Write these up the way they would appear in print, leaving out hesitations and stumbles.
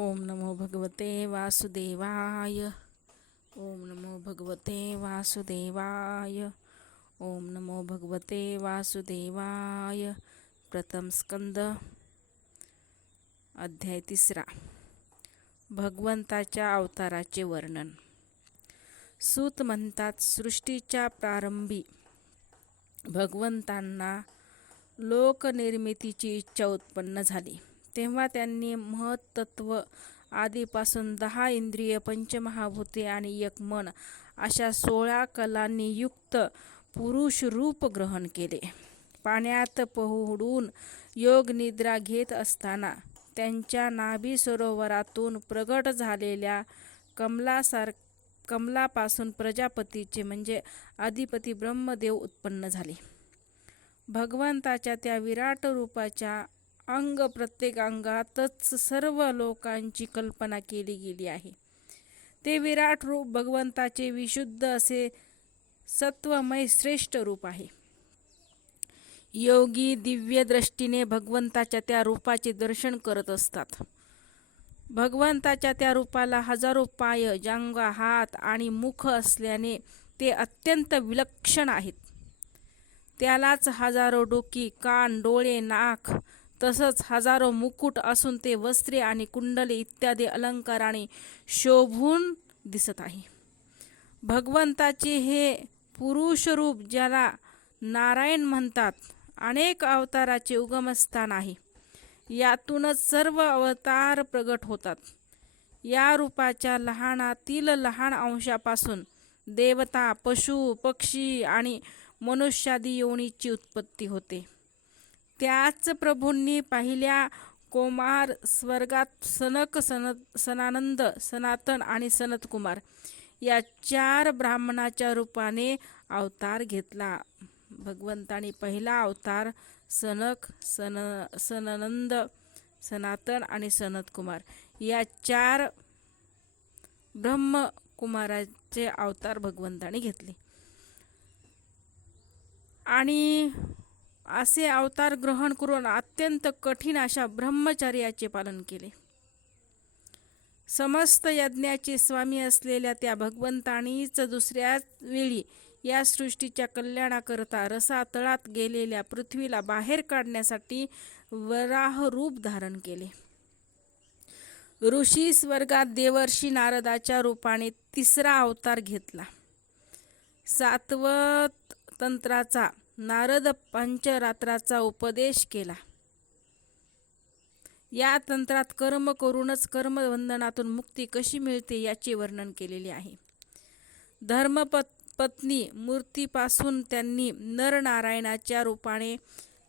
ओम नमो भगवते वासुदेवाय. ओम नमो भगवते वासुदेवाय. ओम नमो भगवते वासुदेवाय. प्रथम स्कंद अध्याय 3. भगवंताच्या अवताराचे वर्णन. सूत म्हणतात, सृष्टीच्या प्रारंभी भगवंतांना लोकनिर्मितीची इच्छा उत्पन्न झाली. तेव्हा त्यांनी महत्त्व आदीपासून 10 इंद्रिय, पंचमहाभूते आणि एक मन अशा 16 कलांनी युक्त पुरुष रूप ग्रहण केले. पाण्यात पोहडून योग निद्रा घेत असताना त्यांच्या नाभी सरोवरातून प्रगट झालेल्या कमलापासून प्रजापतीचे म्हणजे अधिपती ब्रह्मदेव उत्पन्न झाले. भगवंताच्या त्या विराट रूपाच्या प्रत्येक अंगातच सर्व लोकांची कल्पना केली गेली आहे. ते विराट रूप भगवंताचे विशुद्ध असे सत्वमय श्रेष्ठ रूप आहे. योगी दिव्य दृष्टीने भगवंताच्या त्या रूपाचे दर्शन करत असतात. भगवंताच्या त्या रूपाला हजारो पाय, जांघा, हात आणि मुख असल्याने ते अत्यंत विलक्षण आहेत. त्यालाच हजारो डोकी, कान, डोळे, नाक तसंच हजारो मुकुट असून ते वस्त्रे आणि कुंडले इत्यादी अलंकाराने शोभून दिसत आहे. भगवंताचे हे पुरुष रूप, ज्याला नारायण म्हणतात, अनेक अवताराचे उगमस्थान आहे. यातूनच सर्व अवतार प्रगट होतात. या रूपाच्या लहानातील लहान अंशापासून देवता, पशु, पक्षी आणि मनुष्यादी योनीची उत्पत्ती होते. त्याच प्रभूंनी पहिल्या कोमार स्वर्गात सनक, सनानंद, सनातन आणि सनतकुमार या 4 ब्राह्मणाच्या रूपाने अवतार घेतला. भगवंतानी पहिला अवतार सनक, सनंद, सनातन आणि सनतकुमार या 4 ब्रह्मकुमाराचे अवतार भगवंताने घेतले आणि असे अवतार ग्रहण करून अत्यंत कठीण अशा ब्रह्मचर्याचे पालन केले. समस्त यज्ञाचे स्वामी असलेल्या त्या भगवंतानीच दुसऱ्याच वेळी या सृष्टीच्या कल्याणाकरता रसातळात गेलेल्या पृथ्वीला बाहेर काढण्यासाठी वराह रूप धारण केले. ऋषी स्वर्गात देवर्षी नारदाच्या रूपाने 3रा अवतार घेतला. सात्वत तंत्राचा नारद पंचरात्राचा उपदेश केला. या तंत्रात कर्म करूनच कर्मबंधनातून मुक्ती कशी मिळते याचे वर्णन केलेले आहे. धर्मपत्नी मूर्तीपासून त्यांनी नरनारायणाच्या रूपाने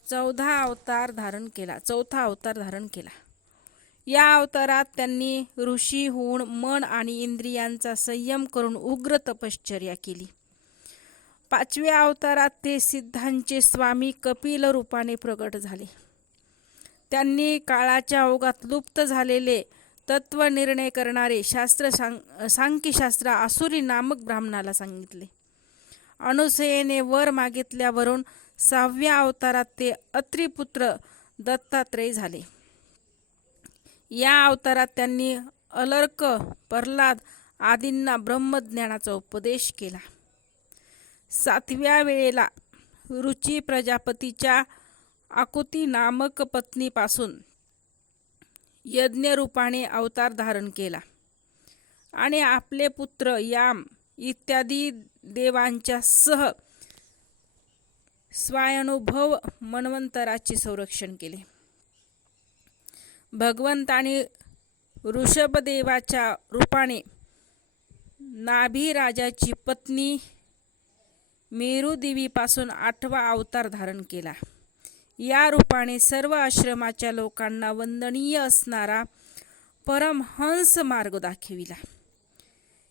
4था अवतार धारण केला. या अवतारात त्यांनी ऋषी होऊन मन आणि इंद्रियांचा संयम करून उग्र तपश्चर्या केली. 5व्या अवतारात ते सिद्धांचे स्वामी कपिल रूपाने प्रगट झाले. त्यांनी काळाच्या ओघात लुप्त झालेले तत्वनिर्णय करणारे शास्त्र सांख्यशास्त्र आसुरी नामक ब्राह्मणाला सांगितले. अनुसयेने वर मागितल्यावरून 6व्या अवतारात ते अत्रिपुत्र दत्तात्रेय झाले. या अवतारात त्यांनी अलर्क, प्रल्हाद आदींना ब्रह्मज्ञानाचा उपदेश केला. 7व्या वेळेला रुची प्रजापतीच्या आकुती नामक पत्नीपासून यज्ञरूपाने अवतार धारण केला आणि आपले पुत्र याम इत्यादी देवांच्या सह स्वायनुभव मन्वंतराचे संरक्षण केले. भगवंताने ऋषभदेवाच्या रूपाने नाभिराजाची पत्नी मेरुदेवीपासून 8वा अवतार धारण केला. या रूपाने सर्व आश्रमाच्या लोकांना वंदनीय असणारा परमहंस मार्ग दाखविला.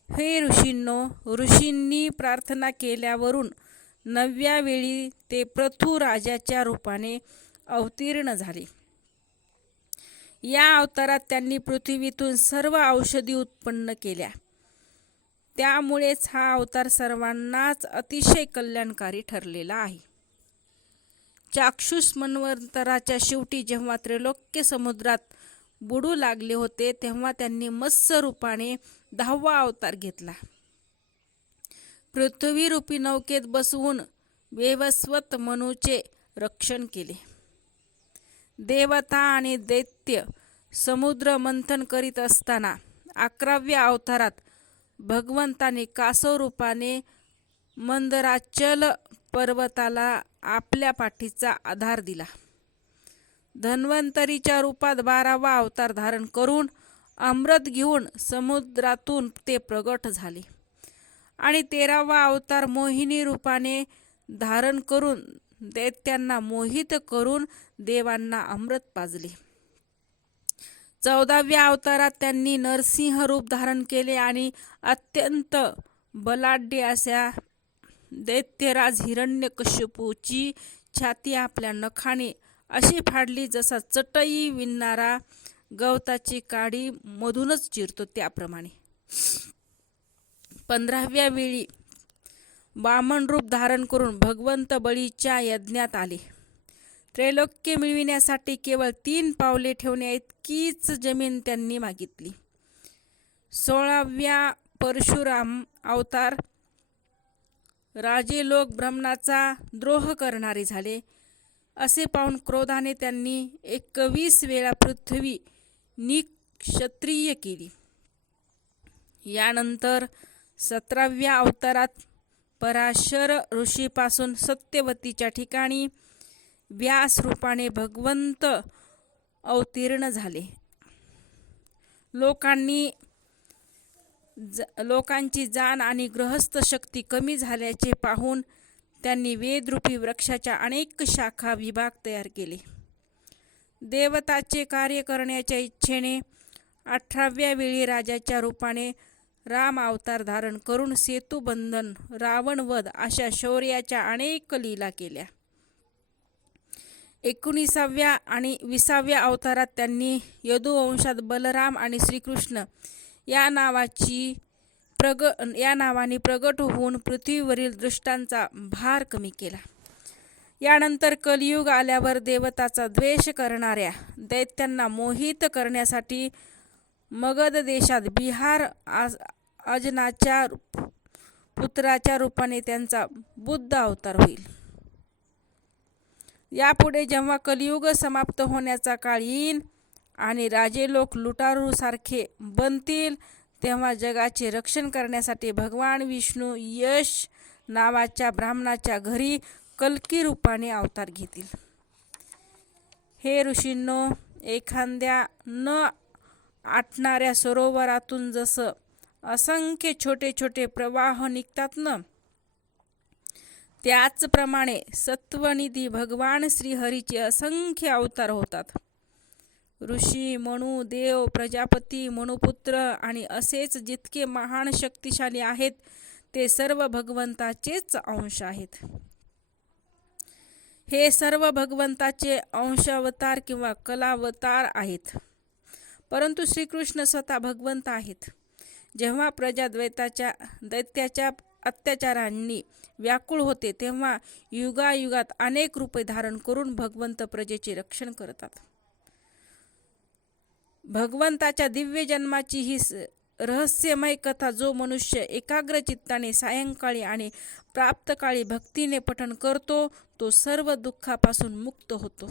हे ऋषींनो, ऋषींनी प्रार्थना केल्यावरून 9व्या वेळी ते पृथु राजाच्या रूपाने अवतीर्ण झाले. या अवतारात त्यांनी पृथ्वीतून सर्व औषधी उत्पन्न केल्या. त्यामुळेच हा अवतार सर्वांनाच अतिशय कल्याणकारी ठरलेला आहे. चाक्षुष मन्वंतराच्या शेवटी जेव्हा त्रैलोक्य समुद्रात बुडू लागले होते तेव्हा त्यांनी मत्स्य रूपाने 10वा अवतार घेतला. पृथ्वीरूपी नौकेत बसवून वैवस्वत मनूचे रक्षण केले. देवता आणि दैत्य समुद्र मंथन करीत असताना 11व्या अवतारात भगवंताने कासव रूपाने मंदराचल पर्वताला आपल्या पाठीचा आधार दिला. धन्वंतरीच्या रूपात 12वा अवतार धारण करून अमृत घेऊन समुद्रातून ते प्रगट झाले आणि 13वा अवतार मोहिनी रूपाने धारण करून दैत्यांना मोहित करून देवांना अमृत पाजले. 14व्या अवतारात त्यांनी नरसिंह रूप धारण केले आणि अत्यंत बलाढ्य अशा दैत्यराज हिरण्यकश्यपूची छाती आपल्या नखाने अशी फाडली जसा चटई विणणारा गवताची काडी मधूनच चिरतो त्याप्रमाणे. 15व्या वेळी वामन रूप धारण करून भगवंत बळीच्या यज्ञात आले. त्रैलोक्य मिळविण्यासाठी केवळ 3 पावले ठेवण्या इतकीच जमीन त्यांनी मागितली. 16व्या परशुराम अवतार राजे लोक ब्राह्मणाचा द्रोह करणारे झाले असे पाहून क्रोधाने त्यांनी 21 वेळा पृथ्वी निक्षत्रिय केली. यानंतर 17व्या अवतारात पराशर ऋषीपासून सत्यवतीच्या ठिकाणी व्यास रूपाने भगवंत अवतीर्ण झाले. लोकांची जाण आणि गृहस्थ शक्ती कमी झाल्याचे पाहून त्यांनी वेदरूपी वृक्षाच्या अनेक शाखा विभाग तयार केले. देवताचे कार्य करण्याच्या इच्छेने 18व्या वेळी राजाच्या रूपाने राम अवतार धारण करून सेतुबंधन, रावणवध अशा शौर्याच्या अनेक लीला केल्या. 19व्या आणि 20व्या अवतारात त्यांनी यदुवंशात बलराम आणि श्रीकृष्ण या नावाने प्रगट होऊन पृथ्वीवरील दृष्टांचा भार कमी केला. यानंतर कलियुग आल्यावर देवताचा द्वेष करणाऱ्या दैत्यांना मोहित करण्यासाठी मगध देशात बिहार अजनाच्या पुत्राच्या रूपाने त्यांचा बुद्ध अवतार होईल. यापुढे जेव्हा कलियुग समाप्त होण्याचा काळ येईल आणि राजे लोक लुटारूसारखे बनतील तेव्हा जगाचे रक्षण करण्यासाठी भगवान विष्णू यश नावाच्या ब्राह्मणाच्या घरी कल्की रूपाने अवतार घेतील. हे ऋषींनो, एखाद्या न आटणाऱ्या सरोवरातून जसं असंख्य छोटे छोटे प्रवाह निघतात ना, त्याचप्रमाणे सत्वनिधी भगवान श्रीहरीचे असंख्य अवतार होतात. ऋषी, मनु, देव, प्रजापती, मनुपुत्र आणि असेच जितके महान शक्तिशाली आहेत ते सर्व भगवंताचेच अंश आहेत. हे सर्व भगवंताचे अंशावतार किंवा कलावतार आहेत. परंतु श्रीकृष्ण स्वतः भगवंत आहेत. जेव्हा प्रजा दैत्याच्या अत्याचारांनी व्याकुळ होते तेव्हा युगायुगात अनेक रूपे धारण करून भगवंत प्रजेचे रक्षण करतात. भगवंताच्या दिव्य जन्माची ही रहस्यमय कथा जो मनुष्य एकाग्र चित्ताने सायंकाळी आणि प्राप्तकाळी भक्तीने पठण करतो तो सर्व दुःखापासून मुक्त होतो.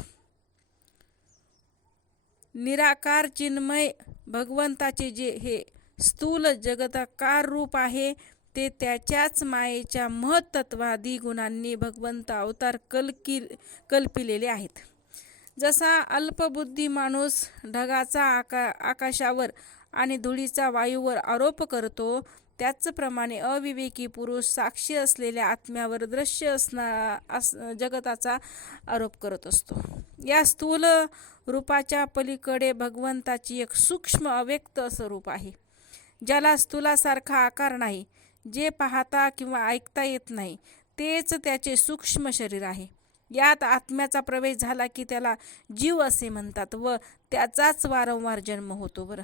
निराकार चिन्मय भगवंताचे जे हे स्थूल जगताकार रूप आहे ते त्याच्याच मायेच्या महत्त्वादी गुणांनी भगवंत अवतार कल्पिलेले आहेत. जसा अल्पबुद्धी माणूस ढगाचा आकाशावर आणि धुळीचा वायूवर आरोप करतो त्याचप्रमाणे अविवेकी पुरुष साक्षी असलेल्या आत्म्यावर दृश्य जगताचा आरोप करत असतो. या स्थूल रूपाच्या पलीकडे भगवंताची एक सूक्ष्म अव्यक्त स्वरूप आहे ज्याला स्थूलासारखा आकार नाही. जे पाहता किंवा ऐकता येत नाही तेच त्याचे सूक्ष्म शरीर आहे. यात आत्म्याचा प्रवेश झाला की त्याला जीव असे म्हणतात व त्याचाच वारंवार जन्म होतो.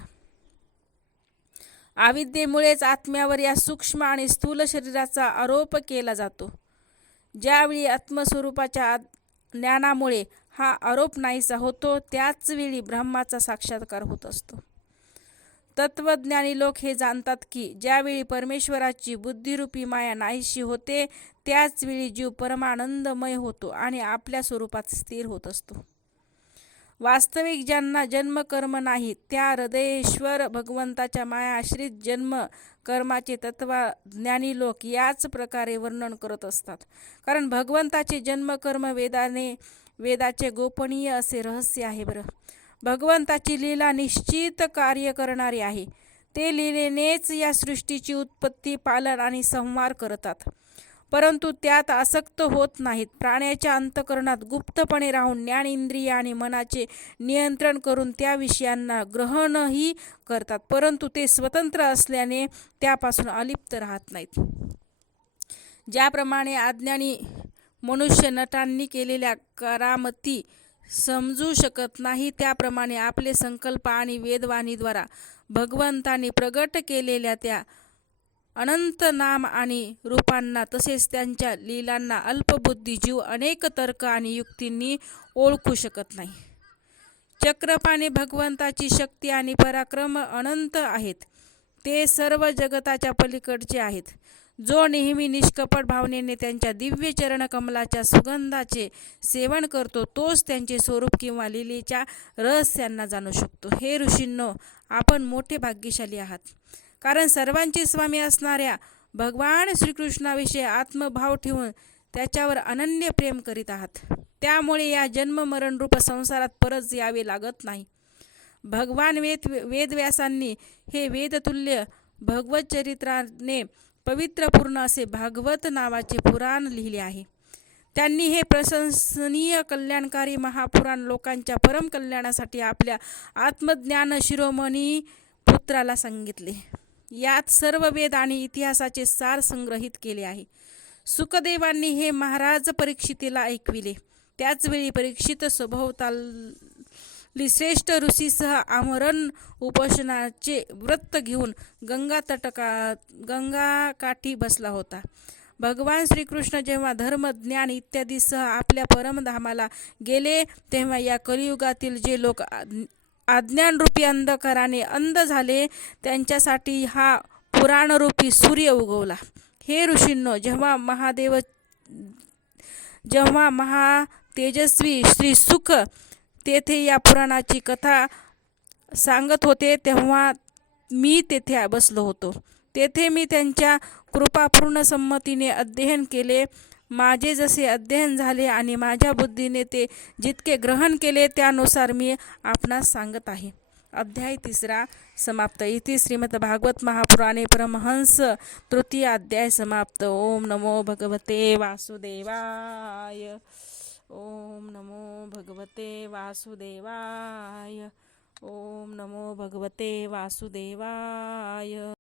अविद्येमुळेच आत्म्यावर या सूक्ष्म आणि स्थूल शरीराचा आरोप केला जातो. ज्यावेळी आत्मस्वरूपाच्या ज्ञानामुळे हा आरोप नाहीसा होतो. त्याच वेळी ब्रह्माचा साक्षात्कार होत असतो. तत्वज्ञानी लोक हे जाणतात की ज्यावेळी परमेश्वराची बुद्धिरूपी माया नाहीशी होते त्याच वेळी जीव परमानंदमय होतो आणि आपल्या स्वरूपात स्थिर होत असतो. वास्तविक ज्यांना जन्मकर्म नाही त्या हृदयेश्वर भगवंताच्या माया आश्रित जन्म कर्माचे तत्वज्ञानी लोक याच प्रकारे वर्णन करत असतात. कारण भगवंताचे जन्मकर्म वेदाचे गोपनीय असे रहस्य आहे. भगवंताची लीला निश्चित कार्य करणारी आहे. ते लीलेनेच या सृष्टीची उत्पत्ती, पालन आणि संहार करतात, परंतु त्यात आसक्त होत नाहीत. प्राण्याच्या अंतःकरणात गुप्तपणे राहून ज्ञानेंद्रिय आणि मनाचे नियंत्रण करून त्या विषयांना ग्रहणही करतात, परंतु ते स्वतंत्र असल्याने त्यापासून अलिप्त राहत नाहीत. ज्याप्रमाणे अज्ञानी मनुष्य नटांनी केलेल्या करामती समजू शकत नाही, त्याप्रमाणे आपले संकल्प आणि वेदवाणीद्वारा भगवंतांनी प्रगट केलेल्या त्या अनंत नाम आणि रूपांना तसेच त्यांच्या लीलांना अल्पबुद्धी जीव अनेक तर्क आणि युक्तींनी ओळखू शकत नाही. चक्रपाणी भगवंताची शक्ती आणि पराक्रम अनंत आहेत. ते सर्व जगताच्या पलीकडचे आहेत. जो नेहमी निष्कपट भावनेने त्यांच्या दिव्य चरणकमलाच्या सुगंधाचे सेवन करतो तोच त्यांचे स्वरूप किंवा लीलेच्या रहस्यांना जाणू शकतो. हे ऋषींनो, आपण मोठे भाग्यशाली आहात, कारण सर्वांचे स्वामी असणाऱ्या भगवान श्रीकृष्णाविषयी आत्मभाव ठेवून त्याच्यावर अनन्य प्रेम करीत आहात. त्यामुळे या जन्म मरण रूप संसारात परत यावे लागत नाही. भगवान वेदव्यासांनी हे वेदतुल्य भगवतचरित्राने पवित्रपूर्ण असे भागवत नावाचे पुराण लिहिले आहे. त्यांनी हे प्रशंसनीय कल्याणकारी महापुराण लोकांच्या परम कल्याणासाठी आपल्या आत्मज्ञान शिरोमणी पुत्राला सांगितले. यात सर्व वेद आणि इतिहासाचे सार संग्रहित केले आहे. सुखदेवांनी हे महाराज परीक्षितीला ऐकविले. त्याचवेळी परीक्षित सभोवताली श्रेष्ठ ऋषीसह आमरण उपोषणाचे व्रत घेऊन गंगाकाठी बसला होता. भगवान श्रीकृष्ण जेव्हा धर्म, ज्ञान इत्यादीसह आपल्या परमधामाला गेले तेव्हा या कलियुगातील जे लोक अज्ञानरूपी अंधकाराने अंध झाले त्यांच्यासाठी हा पुराणरूपी सूर्य उगवला. हे ऋषींनो, जेव्हा महातेजस्वी श्री सुख तेथे या पुराणाची कथा सांगत होते तेव्हा मी तेथे बसलो होतो. तेथे मी त्यांच्या कृपापूर्ण संमतीने अध्ययन केले. माझे जसे अध्ययन झाले आणि माझ्या बुद्धीने ते जितके ग्रहण केले त्यानुसार मी आपणास सांगत आहे. अध्याय 3 समाप्त. इति श्रीमद् भागवत महापुराणे परमहंस तृतीय अध्याय समाप्त. ओम नमो भगवते वासुदेवाय. ओम नमो भगवते वासुदेवाय. ओम नमो भगवते वासुदेवाय.